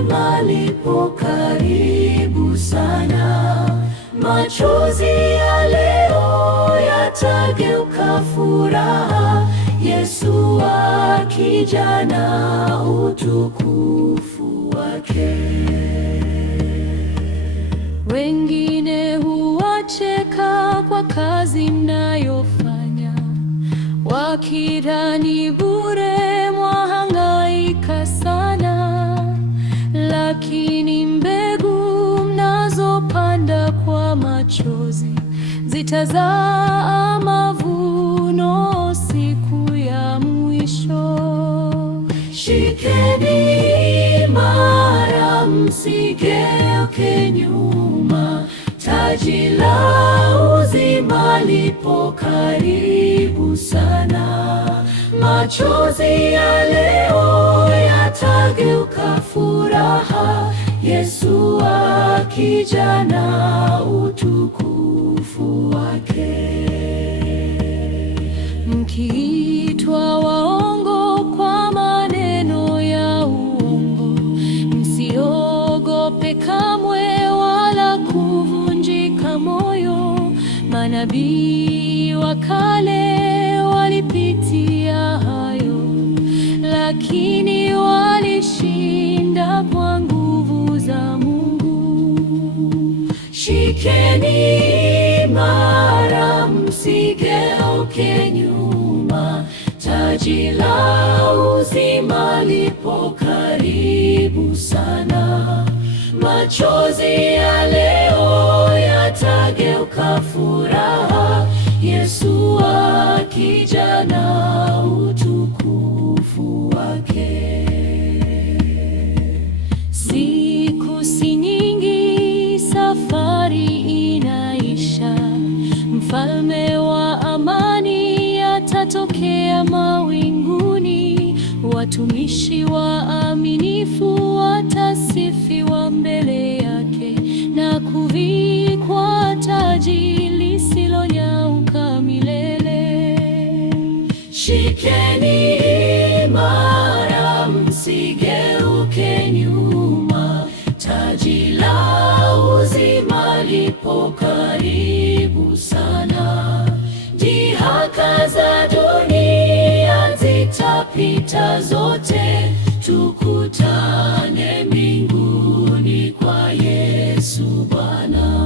uzima lipo karibu sana. Machozi ya leo yatageuka furaha, Yesu akija na utukufu wake. Wengine huwacheka kwa kazi mnayofanya, wakidhani bure mwahangaika sana, lakini mbegu mnazopanda kwa machozi zitazaa mavuno siku ya mwisho. Shikeni imara, msigeuke nyuma, taji la uzima lipo karibu sana. Machozi ya leo yatageuka furaha, Yesu akija na utukufu wake. Mkiitwa waongo kwa maneno ya uongo, msiogope kamwe wala kuvunjika moyo. Manabii wa kale walipitia hayo, lakini walishinda kwa nguvu za Mungu. Shikeni imara, msigeuke nyuma, taji la uzima lipo karibu sana. Machozi ya leo yatageuka furaha, Yesu akija na utukufu wake. Siku si nyingi, safari inaisha. Mfalme wa amani atatokea mawinguni. Watumishi waaminifu watasifiwa mbele yake na kuvikwa taji lisilonyauka milele. Shikeni imara, msigeuke nyuma, taji la uzima lipo karibu sana. Dhihaka za dunia zitapita zote, tukutane mbinguni kwa Yesu Bwana.